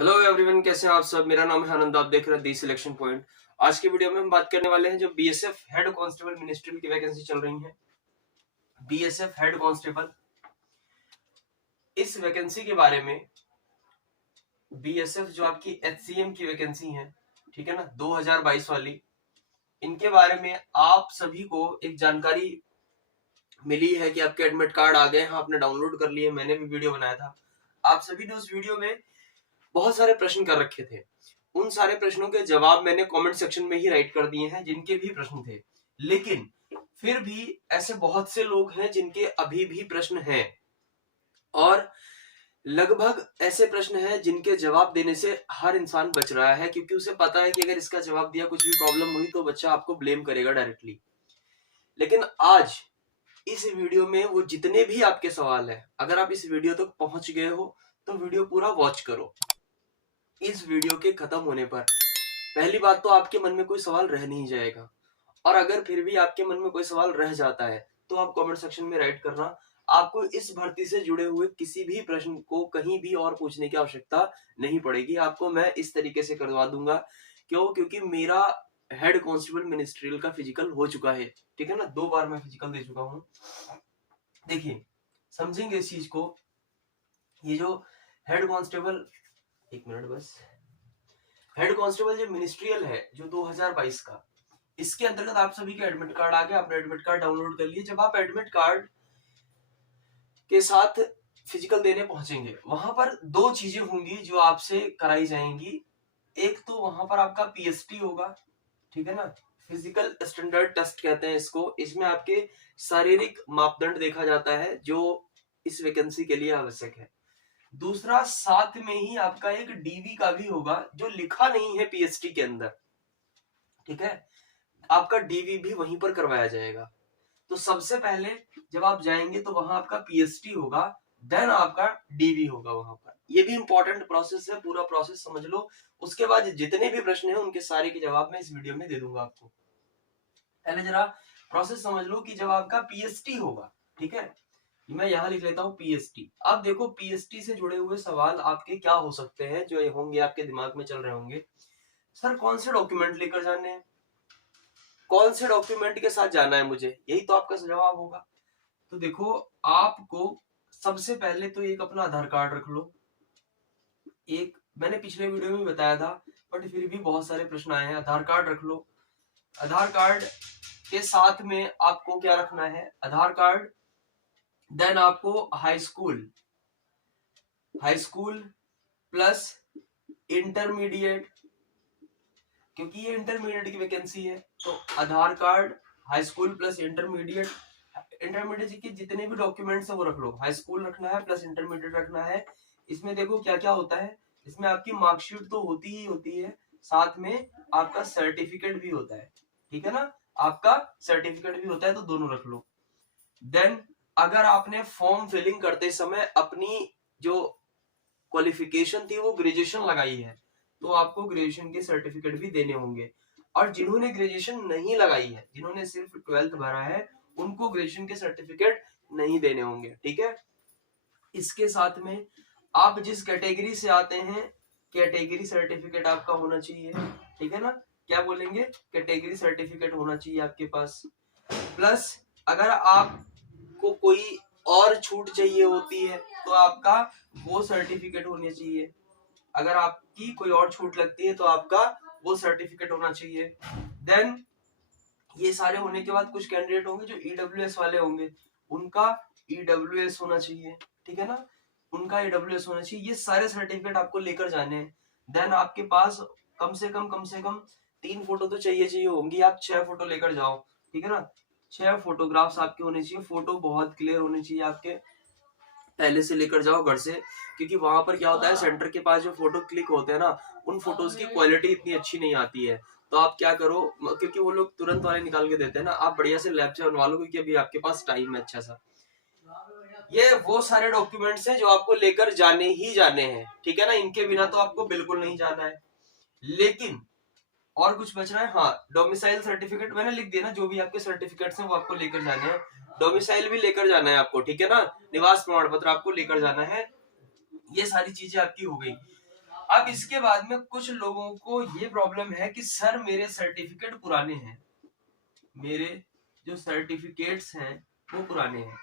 Hello everyone, कैसे हैं आप सब। मेरा नाम है आनंद, आप देख रहे हैं दी सिलेक्शन पॉइंट। आज की वीडियो में हम बात करने वाले हैं जो बीएसएफ हेड कांस्टेबल मिनिस्ट्रियल की वैकेंसी चल रही है। बीएसएफ हेड कांस्टेबल, इस वैकेंसी के बारे में बीएसएफ जो आपकी एचसीएम की वैकेंसी है, ठीक है ना, 2022 वाली, इनके बारे में आप सभी को एक जानकारी मिली है कि आपके एडमिट कार्ड आ गए हैं, आपने डाउनलोड कर लिए। मैंने भी वीडियो बनाया था। आप सभी ने उस वीडियो में बहुत सारे प्रश्न कर रखे थे। उन सारे प्रश्नों के जवाब मैंने कमेंट सेक्शन में ही राइट कर दिए हैं, जिनके भी प्रश्न थे। लेकिन फिर भी ऐसे बहुत से लोग हैं जिनके अभी भी प्रश्न हैं, और लगभग ऐसे प्रश्न हैं जिनके जवाब देने से हर इंसान बच रहा है, क्योंकि उसे पता है कि अगर इसका जवाब दिया, कुछ भी प्रॉब्लम हुई तो बच्चा आपको ब्लेम करेगा डायरेक्टली। लेकिन आज इस वीडियो में वो जितने भी आपके सवाल हैं, अगर आप इस वीडियो तक पहुंच गए हो तो वीडियो पूरा वॉच करो। इस वीडियो के खत्म होने पर पहली बात तो आपके मन में कोई सवाल रह नहीं जाएगा, और अगर फिर भी आपके मन में कोई सवाल रह जाता है तो आप कमेंट सेक्शन में राइट करना। आपको इस भर्ती से जुड़े हुए किसी भी प्रश्न को कहीं भी और पूछने की आवश्यकता नहीं पड़ेगी। आपको मैं इस तरीके से करवा दूंगा। क्यों? क्योंकि मेरा हेड कांस्टेबल मिनिस्ट्रियल का फिजिकल हो चुका है, ठीक है ना। 2 बार मैं फिजिकल दे चुका हूँ। देखिए, समझेंगे इस चीज को। ये जो हेड कांस्टेबल, एक मिनट बस, हेड कांस्टेबल जो मिनिस्ट्रियल है जो 2022 का, इसके अंतर्गत आप सभी के एडमिट कार्ड आ गए। आपने एडमिट कार्ड डाउनलोड कर लिए। जब आप एडमिट कार्ड के साथ फिजिकल देने पहुंचेंगे, वहां पर 2 चीजें होंगी जो आपसे कराई जाएंगी। एक तो वहां पर आपका पीएसटी होगा, ठीक है ना, फिजिकल स्टैंडर्ड टेस्ट कहते हैं इसको। इसमें आपके शारीरिक मापदंड देखा जाता है जो इस वैकेंसी के लिए आवश्यक है। दूसरा, साथ में ही आपका एक डीवी का भी होगा, जो लिखा नहीं है पीएसटी के अंदर, ठीक है। आपका डीवी भी वहीं पर करवाया जाएगा। तो सबसे पहले जब आप जाएंगे तो वहां आपका पीएसटी होगा, देन आपका डीवी होगा वहां पर। ये भी इंपॉर्टेंट प्रोसेस है, पूरा प्रोसेस समझ लो। उसके बाद जितने भी प्रश्न हैं उनके सारे के जवाब मैं इस वीडियो में दे दूंगा आपको। पहले जरा प्रोसेस समझ लो कि जब आपका पीएसटी होगा, ठीक है, मैं यहां लिख लेता हूं पीएसटी। अब देखो, पीएसटी से जुड़े हुए सवाल आपके क्या हो सकते हैं जो होंगे, आपके दिमाग में चल रहे होंगे। सर, कौन से डॉक्यूमेंट लेकर जाने हैं, कौन से डॉक्यूमेंट के साथ जाना है मुझे, यही तो आपका जवाब होगा। तो देखो, आपको सबसे पहले तो एक अपना आधार कार्ड रख लो। एक मैंने पिछले वीडियो में बताया था, बट फिर भी बहुत सारे प्रश्न आए हैं। आधार कार्ड रख लो। आधार कार्ड के साथ में आपको क्या रखना है? आधार कार्ड, देन आपको हाई स्कूल प्लस इंटरमीडिएट, क्योंकि ये इंटरमीडिएट की वैकेंसी है। तो Aadhaar card, high school plus intermediate के जितने भी डॉक्यूमेंट्स है वो रख लो। हाई स्कूल रखना है प्लस इंटरमीडिएट रखना है। इसमें देखो क्या क्या होता है। इसमें आपकी मार्कशीट तो होती ही होती है, साथ में आपका सर्टिफिकेट भी होता है, ठीक है ना। आपका सर्टिफिकेट भी होता है, तो दोनों रख लो। देन अगर आपने फॉर्म फिलिंग करते समय अपनी जो क्वालिफिकेशन थी वो ग्रेजुएशन लगाई है, तो आपको ग्रेजुएशन के सर्टिफिकेट भी देने होंगे। और जिन्होंने ग्रेजुएशन नहीं लगाई है, जिन्होंने सिर्फ 12th भरा है, उनको ग्रेजुएशन के सर्टिफिकेट नहीं देने होंगे, ठीक है। इसके साथ में आप जिस कैटेगरी से आते हैं, कैटेगरी सर्टिफिकेट आपका होना चाहिए, ठीक है ना। क्या बोलेंगे? कैटेगरी सर्टिफिकेट होना चाहिए आपके पास। प्लस अगर आपको कोई और छूट चाहिए होती है तो आपका वो सर्टिफिकेट होनी चाहिए। अगर आपकी कोई और छूट लगती है तो आपका वो सर्टिफिकेट होना चाहिए। देन ये सारे होने के बाद कुछ कैंडिडेट होंगे जो ईडब्ल्यूएस वाले होंगे, उनका ईडब्ल्यूएस होना चाहिए, ठीक है ना, उनका ईडब्ल्यूएस होना चाहिए। ये सारे सर्टिफिकेट आपको लेकर जाने हैं। देन आपके पास कम से कम 3 फोटो तो चाहिए होंगी। आप 6 फोटो लेकर जाओ, ठीक है ना। 6 फोटोग्राफ्स आपके होने चाहिए। फोटो बहुत क्लियर होने चाहिए आपके, पहले से लेकर जाओ घर से, क्योंकि वहां पर क्या होता है, सेंटर के पास जो फोटो क्लिक होते हैं ना, उन फोटोज की क्वालिटी इतनी अच्छी नहीं आती है। तो आप क्या करो, क्योंकि वो लोग तुरंत वाले निकाल के देते हैं ना, आप बढ़िया से लैब से बनवा लो, क्योंकि अभी आपके पास टाइम है अच्छा सा। ये वो सारे डॉक्यूमेंट्स हैं जो आपको लेकर जाने ही जाने हैं, ठीक है ना। इनके बिना तो आपको बिल्कुल नहीं जाना है। लेकिन और कुछ बच रहा है? हाँ, डोमिसाइल सर्टिफिकेट मैंने लिख दिया ना, जो भी आपके सर्टिफिकेट्स हैं वो आपको लेकर जाने हैं। डोमिसाइल भी लेकर जाना है आपको, ठीक है ना। निवास प्रमाण पत्र आपको लेकर जाना है। ये सारी चीजें आपकी हो गई। अब इसके बाद में कुछ लोगों को ये प्रॉब्लम है कि सर मेरे सर्टिफिकेट पुराने हैं, मेरे जो सर्टिफिकेट्स हैं वो पुराने हैं।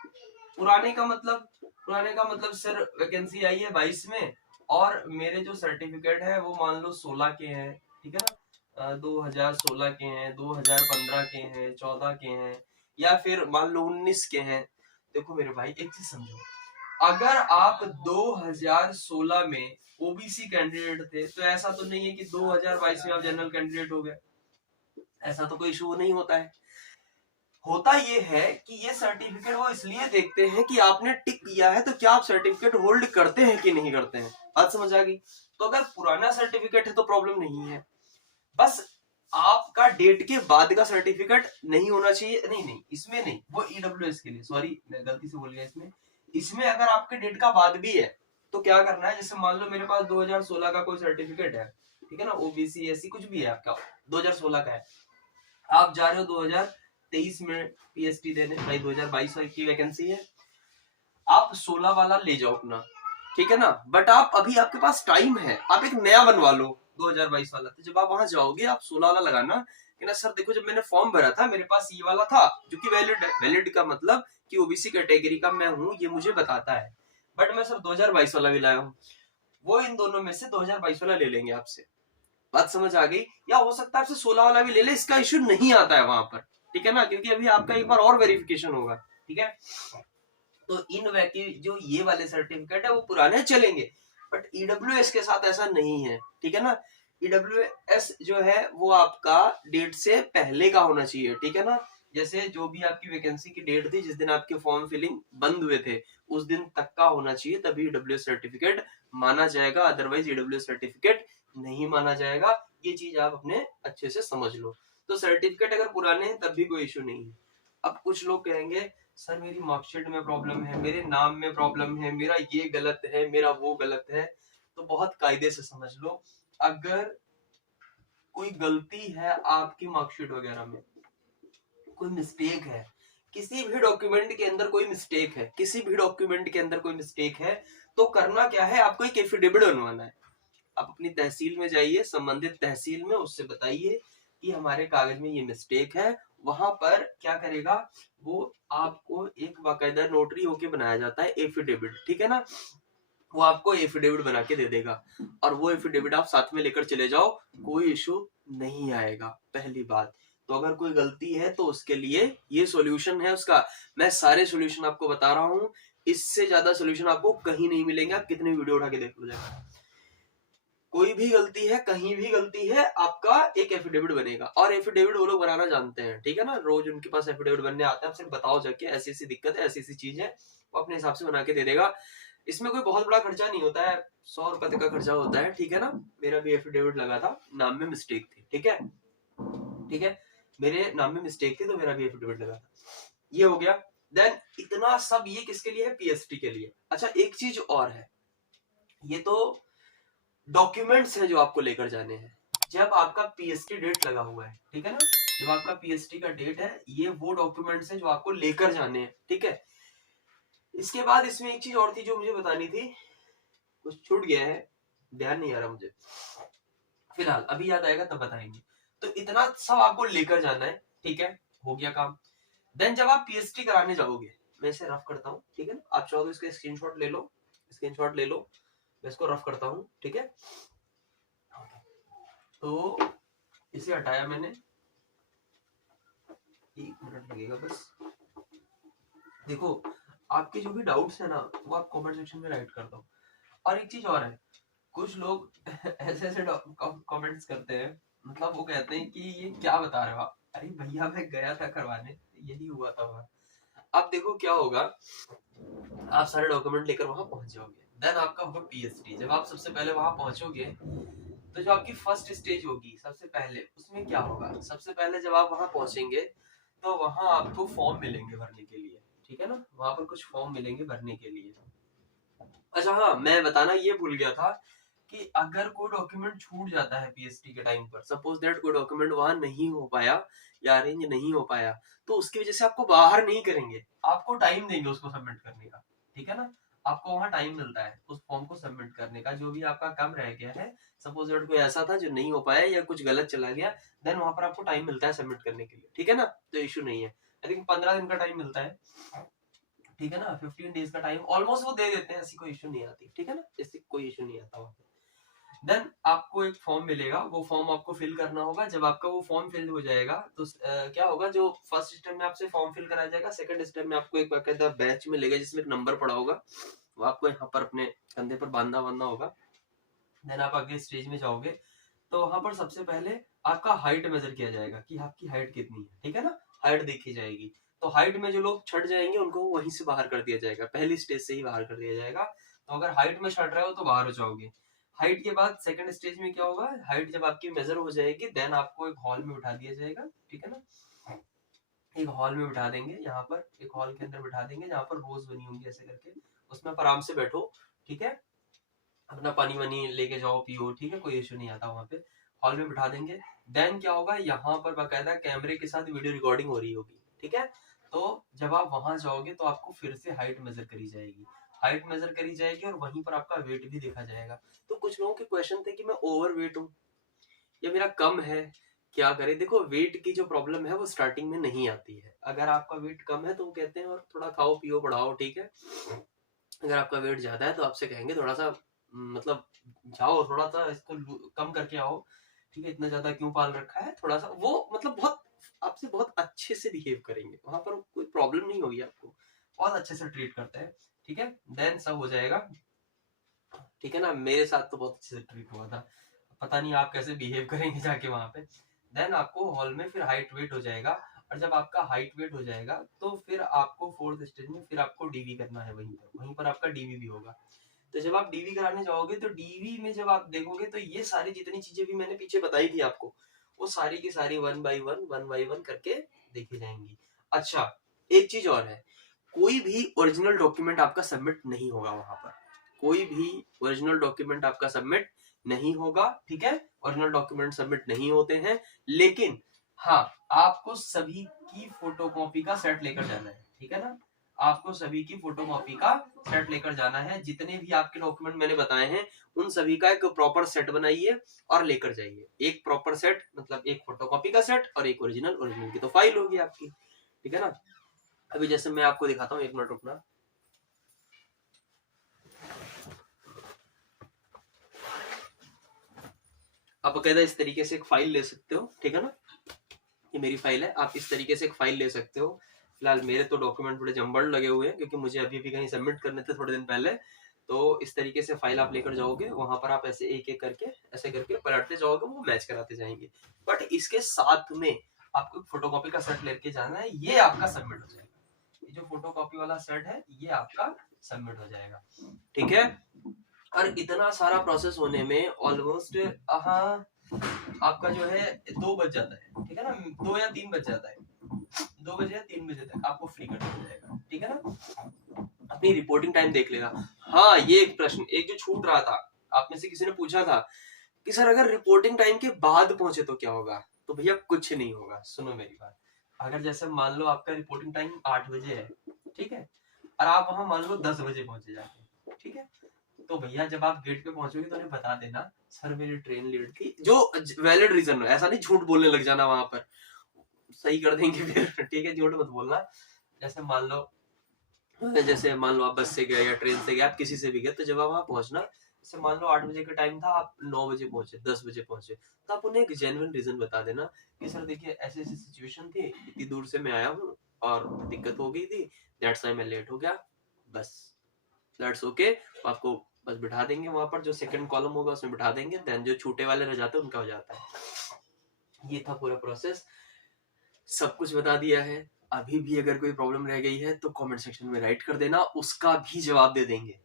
पुराने का मतलब सर वैकेंसी आई है 22 में और मेरे जो सर्टिफिकेट है वो मान लो 16 के हैं, ठीक है ना, 2016 के हैं, 2015 के हैं, 14 के हैं, या फिर मान लो 19 के हैं। देखो मेरे भाई एक चीज समझो, अगर आप 2016 में ओबीसी कैंडिडेट थे तो ऐसा तो नहीं है कि 2022 में आप जनरल कैंडिडेट हो गए, ऐसा तो कोई इशू नहीं होता है। होता ये है कि ये सर्टिफिकेट वो इसलिए देखते हैं कि आपने टिक किया है तो क्या आप सर्टिफिकेट होल्ड करते हैं कि नहीं करते हैं। बात समझ आ गई। तो अगर पुराना सर्टिफिकेट है तो प्रॉब्लम नहीं है, बस आपका डेट के बाद का सर्टिफिकेट नहीं होना चाहिए। नहीं इसमें नहीं, वो ईडब्ल्यूएस के लिए, सॉरी मैं गलती से बोल गया। इसमें अगर आपके डेट का बाद भी है तो क्या करना है, जैसे मान लो मेरे पास 2016 का कोई सर्टिफिकेट है, ठीक है ना, ओबीसी एससी कुछ भी है आपका 2016 का है, आप जा रहे हो 2023 में पीएसटी देने, भाई 2022 की वैकेंसी है, आप 16 वाला ले जाओ अपना, ठीक है ना, बट आप अभी आपके पास टाइम है, आप एक नया बनवा लो 2022 वाला। तो जब आप वहां जाओगे आप 16 वाला लगाना कि ना सर देखो जब मैंने फॉर्म भरा था मेरे पास ये वाला था जो कि वैलिड है। वैलिड का मतलब कि ओबीसी कैटेगरी का मैं हूं ये मुझे बताता है, बट मैं सर 2022 वाला भी लाया हूँ। वो इन दोनों में से 2022 वाला ले लेंगे आपसे। बात समझ आ गई। या हो सकता है आपसे 16 वाला भी ले ले, इसका इश्यू नहीं आता है वहां पर, ठीक है ना, क्योंकि अभी आपका एक बार और वेरिफिकेशन होगा, ठीक है। तो इन वैके जो ये वाले सर्टिफिकेट है वो पुराने चलेंगे, बट ईडब्ल्यूएस के साथ ऐसा नहीं है, ठीक है ना। ईडब्ल्यूएस जो है वो आपका डेट से पहले का होना चाहिए, ठीक है ना। जैसे जो भी आपकी वैकेंसी की डेट थी जिस दिन आपके फॉर्म फिलिंग बंद हुए थे उस दिन तक का होना चाहिए, तभी ईडब्ल्यूएस सर्टिफिकेट माना जाएगा, अदरवाइज ईडब्ल्यूएस सर्टिफिकेट नहीं माना जाएगा। ये चीज आप अपने अच्छे से समझ लो। तो सर्टिफिकेट अगर पुराने हैं तब भी कोई इश्यू नहीं है। अब कुछ लोग कहेंगे सर मेरी मार्कशीट में प्रॉब्लम है, मेरे नाम में प्रॉब्लम है, मेरा ये गलत है, मेरा वो गलत है। तो बहुत कायदे से समझ लो, अगर कोई गलती है आपकी मार्कशीट वगैरह में, कोई मिस्टेक है, किसी भी डॉक्यूमेंट के अंदर कोई मिस्टेक है, किसी भी डॉक्यूमेंट के अंदर कोई मिस्टेक है, तो करना क्या है, आपको एक एफिडेविट बनवाना है। आप अपनी तहसील में जाइए, संबंधित तहसील में, उससे बताइए कि हमारे कागज में ये मिस्टेक है। वहां पर क्या करेगा वो, आपको एक बाकायदा नोटरी होके बनाया जाता है एफिडेविट, ठीक है ना, वो आपको एफिडेविट बना के दे देगा और वो एफिडेविट आप साथ में लेकर चले जाओ, कोई इशू नहीं आएगा। पहली बात तो अगर कोई गलती है तो उसके लिए ये सॉल्यूशन है उसका, मैं सारे सॉल्यूशन आपको बता रहा हूँ, इससे ज्यादा सॉल्यूशन आपको कहीं नहीं मिलेंगे। आप कितनी वीडियो उठा के देख लो जाएगा, कोई भी गलती है, कहीं भी गलती है, आपका एक एफिडेविट बनेगा। और एफिडेविट वो लोग बनाना जानते हैं, ठीक है ना, रोज उनके पास एफिडेविट बनने आते हैं। आप सिर्फ बताओ जाके ऐसी ऐसी दिक्कत है, ऐसी ऐसी चीज है, वो अपने हिसाब से बना के दे देगा। इसमें कोई बहुत बड़ा खर्चा नहीं होता है, 100 रुपए तक का खर्चा होता है, ठीक है ना। मेरा भी एफिडेविट लगा था, नाम में मिस्टेक थी, ठीक है, ठीक है, मेरे नाम में मिस्टेक थी तो मेरा भी एफिडेविट लगा था। ये हो गया। देन इतना सब ये किसके लिए है, पीएसटी के लिए। अच्छा एक चीज और है, ये तो डॉक्यूमेंट्स है जो आपको लेकर जाने हैं जब आपका पीएसटी डेट लगा हुआ है, ठीक है ना, जब आपका पीएसटी का डेट है, ये वो डॉक्यूमेंट्स है जो आपको लेकर जाने हैं, ठीक है। इसके बाद इसमें एक चीज और थी जो मुझे बतानी थी, कुछ छूट गया है, ध्यान नहीं आ रहा मुझे, फिलहाल अभी याद आएगा तब बताएंगे। तो इतना सब आपको लेकर जाना है, ठीक है, हो गया काम। देन जब आप पीएसटी कराने जाओगे, मैं इसे रफ करता हूँ, ठीक है ना, आप चाहो तो इसका स्क्रीनशॉट ले लो, स्क्रीनशॉट ले लो, मैं इसको रफ करता हूँ, ठीक है। तो इसे हटाया मैंने, 1 मिनट लगेगा बस। देखो आपके जो भी डाउट्स है ना वो आप कमेंट सेक्शन में राइट कर दो। और एक चीज और है, कुछ लोग ऐसे ऐसे कमेंट्स करते हैं, मतलब वो कहते हैं कि ये क्या बता रहे हो आप। अरे भैया मैं गया था करवाने, यही हुआ था वहां। अब देखो क्या होगा, आप सारे डॉक्यूमेंट लेकर वहां पहुंच जाओगे, देन आपका होगा पीएसटी। जब आप सबसे पहले वहां पहुंचोगे तो जो आपकी फर्स्ट स्टेज होगी सबसे पहले, उसमें क्या होगा, सबसे पहले जब आप वहां पहुंचेंगे तो वहां आपको फॉर्म मिलेंगे भरने के लिए, ठीक है ना, वहां पर कुछ फॉर्म मिलेंगे भरने के लिए। अच्छा हाँ मैं बताना ये भूल गया था कि अगर कोई डॉक्यूमेंट छूट जाता है पीएसटी के टाइम पर, सपोज दैट कोई डॉक्यूमेंट वहां नहीं हो पाया या अरेंज नहीं हो पाया, तो उसकी वजह से आपको बाहर नहीं करेंगे, आपको टाइम देंगे उसको सबमिट करने का, ठीक है ना। आपको वहां टाइम मिलता है उस फॉर्म को सबमिट करने का। जो भी आपका कम रह गया है, सपोज दैट कोई ऐसा था जो नहीं हो पाया या कुछ गलत चला गया, देन वहां पर आपको टाइम मिलता है सबमिट करने के लिए, ठीक है ना। तो इश्यू नहीं है, आई थिंक 15 दिन का टाइम मिलता है, ठीक है ना, 15 डेज का टाइम ऑलमोस्ट वो दे देते हैं, ऐसी कोई इशू नहीं आती, ठीक है ना, इससे कोई इशू नहीं आता वहां पे। देन आपको एक फॉर्म मिलेगा, वो फॉर्म आपको फिल करना होगा। जब आपका वो फॉर्म फिल हो जाएगा तो क्या होगा, जो फर्स्ट स्टेप में आपसे फॉर्म फिल कराया जाएगा, सेकंड स्टेप में आपको एक बाकायदा बैच मिलेगा जिसमें एक नंबर पड़ा होगा, वो आपको यहाँ पर अपने कंधे पर बांधना होगा। देन आप अगले स्टेज में जाओगे तो वहां पर सबसे पहले आपका हाइट मेजर किया जाएगा कि आपकी हाइट कितनी है, ठीक है ना, हाइट देखी जाएगी। तो हाइट में जो लोग छट जाएंगे उनको वहीं से बाहर कर दिया जाएगा, पहली स्टेज से ही बाहर कर दिया जाएगा। तो अगर हाइट में छट रहे हो तो बाहर हो जाओगे। हाइट के बाद सेकंड स्टेज में क्या होगा, हाइट जब आपकी मेजर हो जाएगी देन आपको एक हॉल में बिठा दिया जाएगा, ठीक है ना, एक हॉल में बिठा देंगे, यहाँ पर एक हॉल के अंदर बिठा देंगे जहाँ पर रोज बनी होंगी ऐसे करके, उसमें आप आराम से बैठो, ठीक है, अपना पानी वानी लेके जाओ पियो, ठीक है, कोई इश्यू नहीं आता वहां पे, हॉल में बिठा देंगे। देन क्या होगा, यहाँ पर बाकायदा कैमरे के साथ वीडियो रिकॉर्डिंग हो रही होगी, ठीक है। तो जब आप वहां जाओगे तो आपको फिर से हाइट मेजर करी जाएगी, हाइट मेजर करी जाएगी और वहीं पर आपका वेट भी देखा जाएगा। तो कुछ लोगों के क्वेश्चन थे कि मैं ओवर वेट हूँ या मेरा कम है, क्या करें। देखो वेट की जो प्रॉब्लम है वो स्टार्टिंग में नहीं आती है। अगर आपका वेट कम है तो वो कहते हैं और थोड़ा खाओ पियो बढ़ाओ, ठीक है। अगर आपका वेट ज्यादा है तो आपसे कहेंगे थोड़ा सा मतलब जाओ थोड़ा सा इसको कम करके आओ, ठीक है, इतना ज्यादा क्यों पाल रखा है, थोड़ा सा वो मतलब बहुत आपसे बहुत अच्छे से बिहेव करेंगे, वहां पर कोई प्रॉब्लम नहीं होगी आपको, बहुत अच्छे से ट्रीट करते हैं, ठीक है। देन सब हो जाएगा, ठीक है ना, मेरे साथ तो बहुत अच्छे से ट्रीट हुआ था, पता नहीं आप कैसे बिहेव करेंगे जाके वहां पे। देन आपको हॉल में फिर हाइट वेट हो जाएगा, और जब आपका हाइट वेट हो जाएगा तो फिर आपको फोर्थ स्टेज में फिर आपको डीवी करना है, वहीं पर आपका डीवी भी होगा। तो जब आप डीवी कराने जाओगे तो डीवी में जब आप देखोगे तो ये सारी जितनी चीजें भी मैंने पीछे बताई थी आपको, वो सारी की सारी वन बाई वन करके देखी जाएंगी। अच्छा, एक चीज और है, कोई भी ओरिजिनल डॉक्यूमेंट आपका सबमिट नहीं होगा वहां पर, कोई भी ओरिजिनल डॉक्यूमेंट आपका सबमिट नहीं होगा, ठीक है, ओरिजिनल डॉक्यूमेंट सबमिट नहीं होते हैं। लेकिन हाँ, आपको सभी की फोटोकॉपी का सेट लेकर जाना है, ठीक है ना, आपको सभी की फोटोकॉपी का सेट लेकर जाना है। जितने भी आपके डॉक्यूमेंट मैंने बताए हैं उन सभी का एक प्रॉपर सेट बनाइए और लेकर जाइए। एक प्रॉपर सेट मतलब एक फोटोकॉपी का सेट और एक ओरिजिनल की तो फाइल होगी आपकी, ठीक है ना। अभी जैसे मैं आपको दिखाता हूँ, एक मिनट रुकना। आप बकायदा इस तरीके से एक फाइल ले सकते हो, ठीक है ना, ये मेरी फाइल है, आप इस तरीके से एक फाइल ले सकते हो। फिलहाल मेरे तो डॉक्यूमेंट बड़े जम्बड़ लगे हुए हैं क्योंकि मुझे अभी भी कहीं सबमिट करने थे थोड़े दिन पहले। तो इस तरीके से फाइल आप लेकर जाओगे, वहां पर आप ऐसे एक एक करके ऐसे करके पलटते जाओगे, वो मैच कराते जाएंगे। बट इसके साथ में आपको फोटोकॉपी का सेट लेके जाना है, ये आपका सबमिट हो जाएगा। ये जो फोटोकॉपी वाला सेट है ये आपका सबमिट हो जाएगा, ठीक है। और इतना सारा प्रोसेस होने में ऑलमोस्ट आपका जो है 2 बज जाता है, ठीक है ना, 2 या 3 बज जाता है, 2 बजे या 3 बजे तक आपको फ्री कर दिया जाएगा, ठीक है ना। अपनी रिपोर्टिंग टाइम देख लेगा। हाँ, ये एक प्रश्न एक जो छूट रहा था, आप में से किसी ने पूछा था कि सर अगर रिपोर्टिंग टाइम के बाद पहुंचे तो क्या होगा। तो भैया कुछ नहीं होगा, सुनो मेरी बात। अगर जैसे मान लो आपका रिपोर्टिंग टाइम 8 बजे है, ठीक है, और आप वहां मान लो 10 बजे पहुंचे जाके, ठीक है, तो भैया जब आप गेट पे पहुंचोगे तो उन्हें बता देना सर मेरी ट्रेन लेट थी, जो वैलिड रीजन हो, ऐसा नहीं झूठ बोलने लग जाना, वहां पर सही कर देंगे फिर, ठीक है, झूठ मत बोलना। जैसे मान लो आप बस से गए या ट्रेन से गए, आप किसी से भी गए, तो जब आप वहां पहुंचना, जैसे मान लो 8 बजे का टाइम था, आप 9 बजे पहुंचे, 10 बजे पहुंचे, तो आप उन्हें एक जेन्युइन रीजन बता देना कि सर देखिए ऐसी ऐसी सिचुएशन थी, इतनी दूर से मैं आया हूँ और दिक्कत हो गई थी, दैट्स व्हाई मैं लेट हो गया, बस दैट्स ओके। आपको बस बिठा देंगे वहां पर, जो सेकंड कॉलम होगा उसमें बिठा देंगे, देन जो छूटे वाले रह जाते हैं उनका हो जाता है। ये था पूरा प्रोसेस, सब कुछ बता दिया है। अभी भी अगर कोई प्रॉब्लम रह गई है तो कमेंट सेक्शन में राइट कर देना, उसका भी जवाब दे देंगे।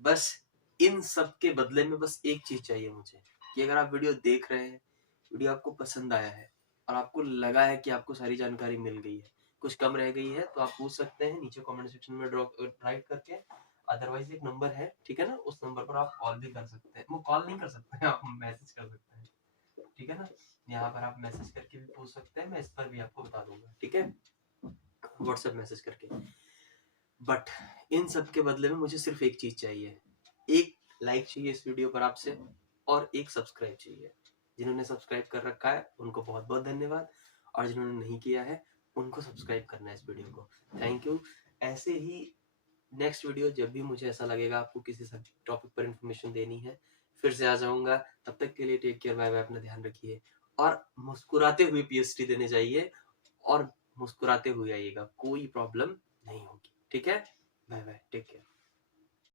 बस इन सब के बदले में बस एक चीज चाहिए मुझे, कि अगर आप वीडियो देख रहे हैं, वीडियो आपको पसंद आया है और आपको लगा है कि आपको सारी जानकारी मिल गई है, कुछ कम रह गई है तो आप पूछ सकते हैं नीचे कमेंट सेक्शन में राइट करके। अदरवाइज एक नंबर है, ठीक है ना, उस नंबर पर आप कॉल भी कर सकते हैं, वो कॉल नहीं कर सकते हैं, आप मैसेज कर सकते हैं, ठीक है ना। यहाँ पर आप मैसेज करके भी पूछ सकते हैं, मैं इस पर भी आपको बता दूंगा, ठीक है, व्हाट्सएप मैसेज करके। बट इन सब के बदले में मुझे सिर्फ एक चीज चाहिए, एक लाइक चाहिए इस वीडियो पर आपसे, और एक सब्सक्राइब चाहिए। जिन्होंने सब्सक्राइब कर रखा है उनको बहुत बहुत धन्यवाद, और जिन्होंने नहीं किया है उनको सब्सक्राइब करना है इस वीडियो को। Thank you. ऐसे ही नेक्स्ट वीडियो जब भी मुझे ऐसा लगेगा आपको किसी टॉपिक पर इंफॉर्मेशन देनी है, फिर से आ जाऊंगा। तब तक के लिए टेक केयर, बाय बाय, अपना ध्यान रखिए, और मुस्कुराते हुए पीएचडी देने जाइए, और मुस्कुराते हुए आइएगा, कोई प्रॉब्लम नहीं होगी। ठीक है, बाय बाय, टेक केयर।